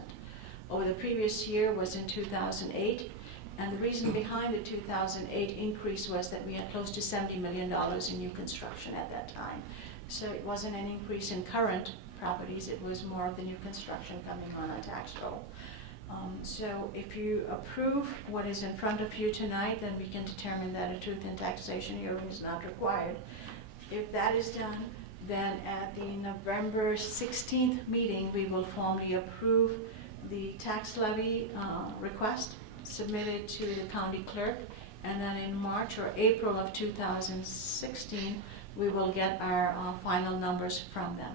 over the previous year was in 2008. And the reason behind the 2008 increase was that we had close to $70 million in new construction at that time. So it wasn't an increase in current properties, it was more of the new construction coming on our tax roll. So if you approve what is in front of you tonight, then we can determine that a truth in taxation hearing is not required. If that is done, then at the November 16th meeting, we will formally approve the tax levy request submitted to the county clerk, and then in March or April of 2016, we will get our final numbers from them.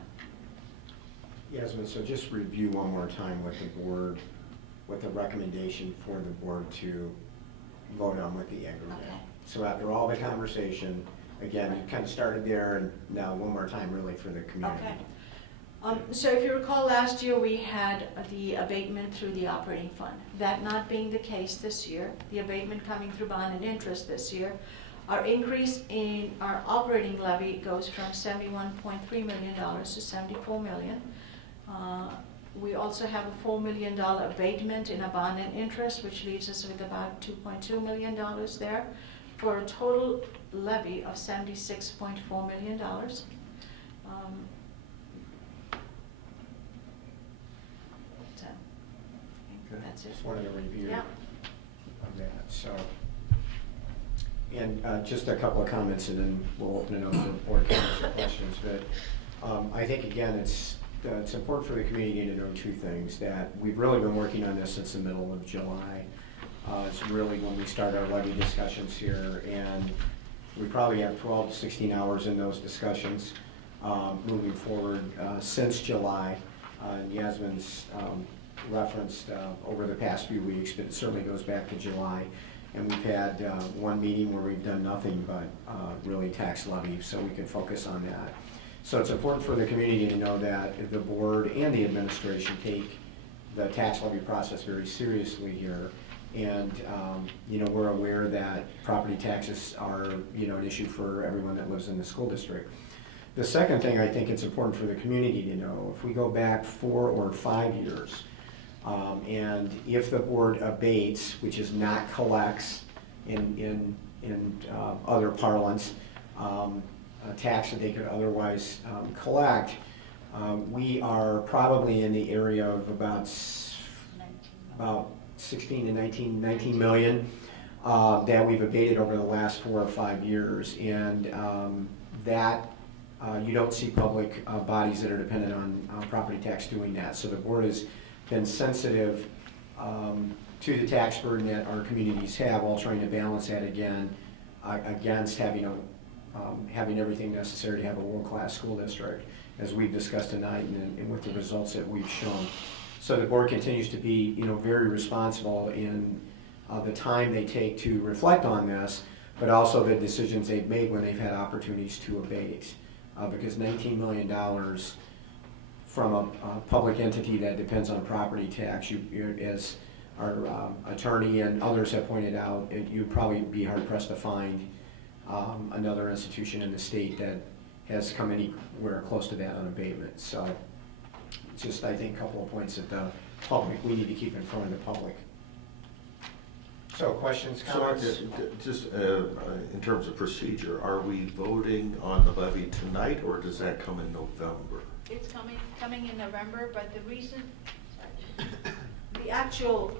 Yasmin, so just review one more time with the board, with the recommendation for the board to vote on with the aggregate. Okay. So after all the conversation, again, you kind of started there, and now one more time really for the community. Okay. So if you recall, last year we had the abatement through the operating fund. That not being the case this year, the abatement coming through bond and interest this year, our increase in our operating levy goes from $71.3 million to $74 million. We also have a $4 million abatement in a bond and interest, which leaves us with about $2.2 million there, for a total levy of $76.4 million. That's it. Just wanted to review Yeah. of that. So, and just a couple of comments, and then we'll open it up for board comments or questions. But I think again, it's important for the community to know two things: that we've really been working on this since the middle of July. It's really when we start our levy discussions here, and we probably have 12 to 16 hours in those discussions moving forward since July. Yasmin's referenced over the past few weeks, but it certainly goes back to July. And we've had one meeting where we've done nothing but really tax levy, so we can focus on that. So it's important for the community to know that the board and the administration take the tax levy process very seriously here. And we're aware that property taxes are an issue for everyone that lives in the school district. The second thing I think it's important for the community to know, if we go back 4 or 5 years, And if the board abates, which is not collects in other parlance, a tax that they could otherwise collect, we are probably in the area of about 16 to 19 million that we've abated over the last 4 or 5 years. And that you don't see public bodies that are dependent on property tax doing that. So the board has been sensitive to the tax burden that our communities have, while trying to balance that against having everything necessary to have a world-class school district, as we've discussed tonight and with the results that we've shown. So the board continues to be, very responsible in the time they take to reflect on this, but also the decisions they've made when they've had opportunities to abate. Because $19 million from a public entity that depends on property tax, as our attorney and others have pointed out, you'd probably be hard pressed to find another institution in the state that has come anywhere close to that on abatement. So just, I think, a couple of points that the public, we need to keep in front of the public. So questions, comments? So just in terms of procedure, are we voting on the levy tonight, or does that come in November? It's coming in November, but the reason, the actual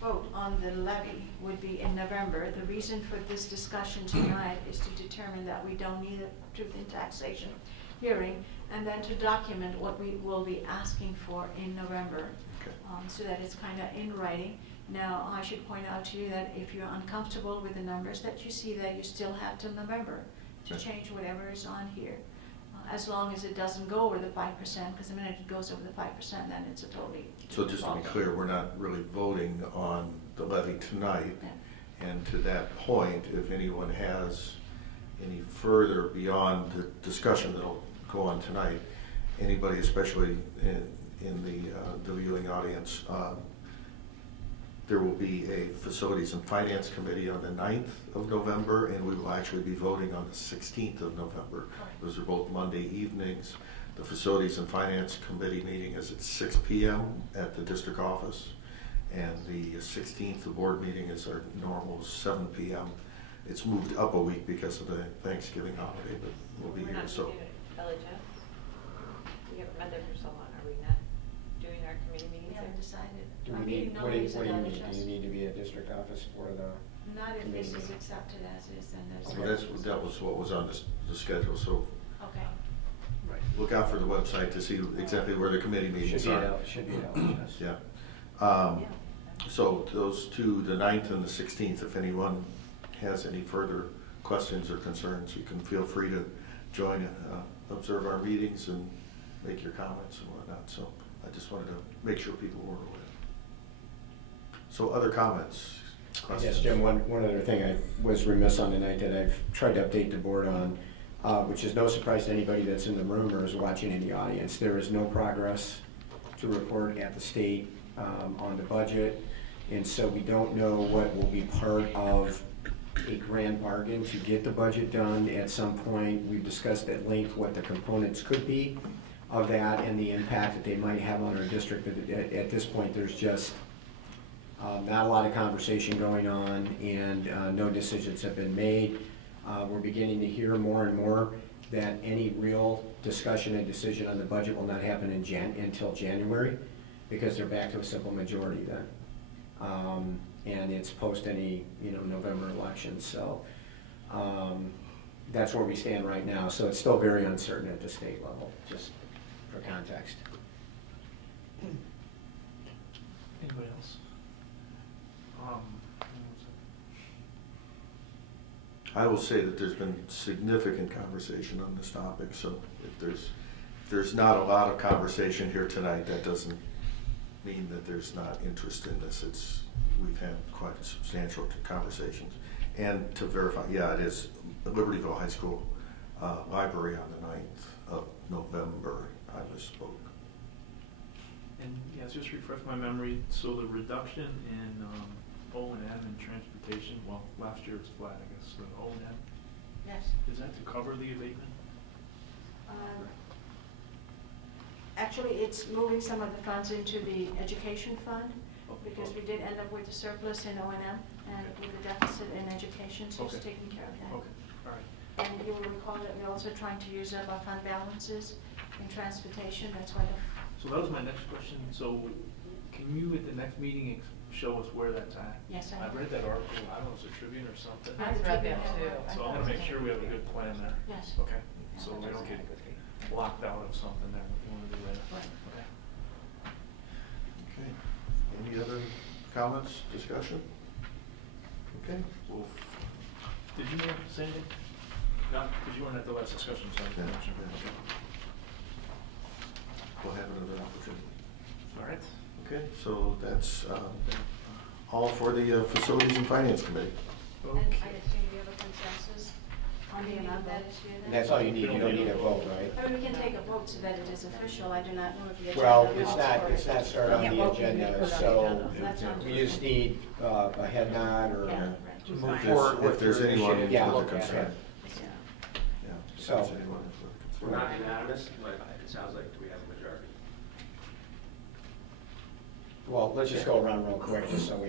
vote on the levy would be in November. The reason for this discussion tonight is to determine that we don't need a truth in taxation hearing, and then to document what we will be asking for in November, so that it's kind of in writing. Now, I should point out to you that if you're uncomfortable with the numbers that you see there, you still have till November to change whatever is on here, as long as it doesn't go over the 5%, because the minute it goes over the 5%, then it's a totally. So just to be clear, we're not really voting on the levy tonight. Yeah. And to that point, if anyone has any further beyond the discussion that'll go on tonight, anybody, especially in the viewing audience, there will be a Facilities and Finance Committee on the 9th of November, and we will actually be voting on the 16th of November. Those are both Monday evenings. The Facilities and Finance Committee meeting is at 6 p.m. at the district office, and the 16th, the board meeting, is our normal 7 p.m. It's moved up a week because of the Thanksgiving holiday, but we'll be here. So. We haven't met there for so long. Are we not doing our committee meetings? We haven't decided. Do Our we meeting need, nobody's what do you allowed to need? Do trust. you need to be a district office for the? Not if this is committee? accepted as is, then there's. Well, that was what was on the schedule, so Okay. look out for the website to see exactly where the committee meetings are. Should be out, yes. Yeah. So those two, the 9th and the 16th, if anyone has any further questions or concerns, you can feel free to join, observe our meetings and make your comments and whatnot. So I just wanted to make sure people were aware. So other comments? Yes, Jim, one other thing I was remiss on tonight that I've tried to update the board on, which is no surprise to anybody that's in the room or is watching in the audience. There is no progress to report at the state on the budget, and so we don't know what will be part of a grand bargain to get the budget done at some point. We've discussed at length what the components could be of that and the impact that they might have on our district, but at this point there's just not a lot of conversation going on, and no decisions have been made. We're beginning to hear more and more that any real discussion and decision on the budget will not happen until January, because they're back to a simple majority then. And it's post any November election. So that's where we stand right now. So it's still very uncertain at the state level, just for context. Anybody else? I will say that there's been significant conversation on this topic, so if there's not a lot of conversation here tonight, that doesn't mean that there's not interest in this. We've had quite substantial conversations. And to verify, yeah, it is Libertyville High School Library on the 9th of November, I misspoke. And yeah, just refresh my memory. So the reduction in O&M and transportation, well, last year it's flat, I guess. The O&M, Yes. is that to cover the abatement? Actually, it's moving some of the funds into the education fund, because we did end up with a surplus in O&M and with a deficit in education, so it's Okay. taking care of that. Okay, all right. And you will recall that we're also trying to use up our fund balances in transportation, that's why the, So that was my next question. So can you at the next meeting show us where that's at? yes, I read that article, I don't know, it was a Tribune or something. I read that too. So I want to make sure we have a good plan there. Yes. Okay, so we don't get blocked out of something there we want to do later. Right. Okay. Okay. Any other comments, discussion? Okay, well, Did you say anything? No, because you weren't at the last discussion, so I yeah, can mention. okay. We'll have another opportunity. All right. Okay, so that's all for the Facilities and Finance Committee. and I assume we have a consensus on the amount that is here then? And that's all you need, you don't need a vote, right? I mean, we can take a vote so that it is official, I do not know if the agenda. Well, calls it's for not it. started on the agenda, so That sounds we just need a head nod or, Yeah, To right. move If forward there's- with if there's your anyone initiative Yeah, to with look a at concern. it. Yeah. Yeah. If So- there's anyone with a We're concern. not unanimous, but it sounds like we have a majority. well, let's just go around real quick, just so we,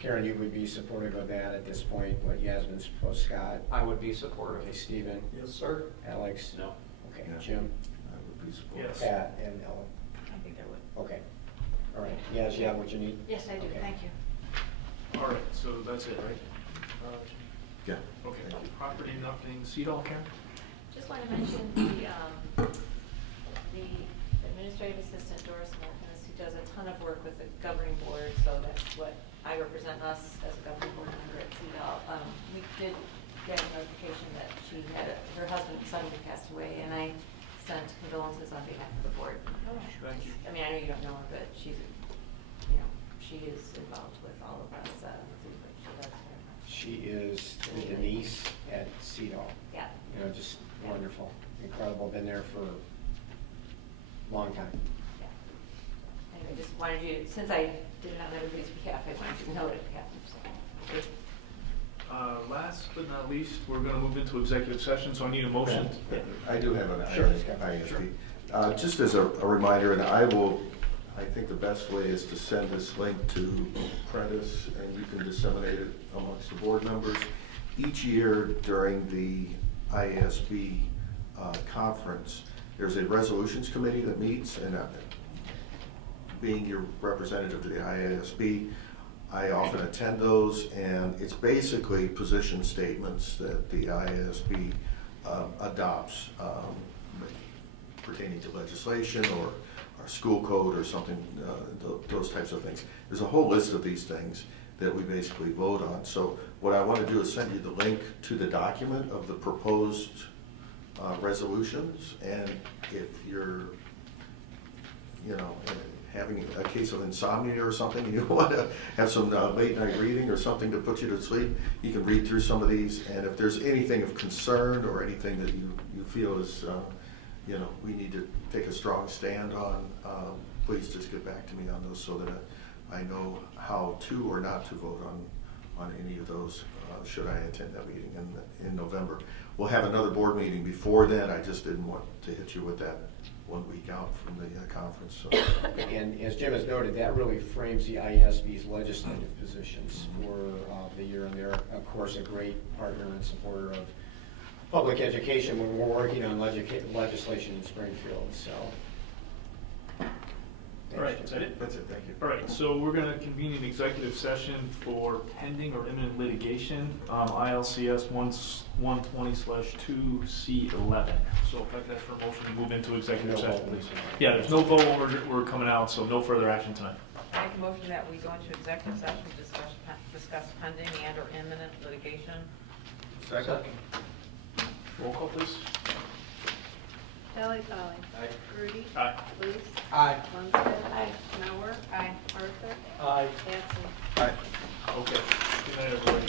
Karen, you would be supportive of that at this point, what Yasmin's proposed, Scott? I would be supportive. Okay, Stephen? Yes, sir. Alex? No. Okay, Yeah. Jim? I would be supportive. Yes. Pat and Ellen? I think I would. Okay. All right, Yas, you have what you need? Yes, I do, Okay. thank you. All right, so that's it, right? Yeah. Okay, property, nothing, CEDAW, Karen? Just want to mention the administrative assistant Doris Martinez, who does a ton of work with the governing board, so that's what I represent us as a governing board member at CEDAW. We did get a notification that she had, her husband suddenly passed away, and I sent condolences on behalf of the board. Thank you. I mean, I know you don't know her, but she's, she is involved with all of us, through what she does very much. She is Denise at CEDAW. Yeah. You know, just wonderful, incredible, been there for a long time. Yeah. Anyway, just wanted you, since I did it on everybody's behalf, I wanted you to know it happened, so. Last but not least, we're gonna move into executive session, so I need a motion. I do have an Sure. ISP. Just as a reminder, and I think the best way is to send this link to Prentice, and you can disseminate it amongst the board members. Each year during the IASB conference, there's a resolutions committee that meets, and being your representative to the IASB, I often attend those, and it's basically position statements that the IASB adopts pertaining to legislation or our school code or something, those types of things. There's a whole list of these things that we basically vote on. So what I want to do is send you the link to the document of the proposed resolutions, and if you're, having a case of insomnia or something, and you want to have some late night reading or something to put you to sleep, you can read through some of these, and if there's anything of concern or anything that you feel is, we need to take a strong stand on, please just get back to me on those so that I know how to or not to vote on any of those, should I attend that meeting in November. We'll have another board meeting before then. I just didn't want to hit you with that 1 week out from the conference. So. And as Jim has noted, that really frames the IASB's legislative positions for the year, and they're, of course, a great partner and supporter of public education when we're working on legislation in Springfield, so. All right, is that it? That's it, thank you. All right, so we're gonna convene an executive session for pending or imminent litigation, ILCS 120/2C11. So if I could ask for a motion to move into executive No session, vote. please. Yeah, there's no vote, we're coming out, so no further action tonight. I make a motion that we go into executive session to discuss pending and or imminent litigation. Second. Roll call, please. Kelly Polly. Aye. Grudy. Aye. Luce. Aye. Lundstedt. Aye. Mauer. Aye. Arthur. Aye. Batson. Aye. Okay. Good night, everybody.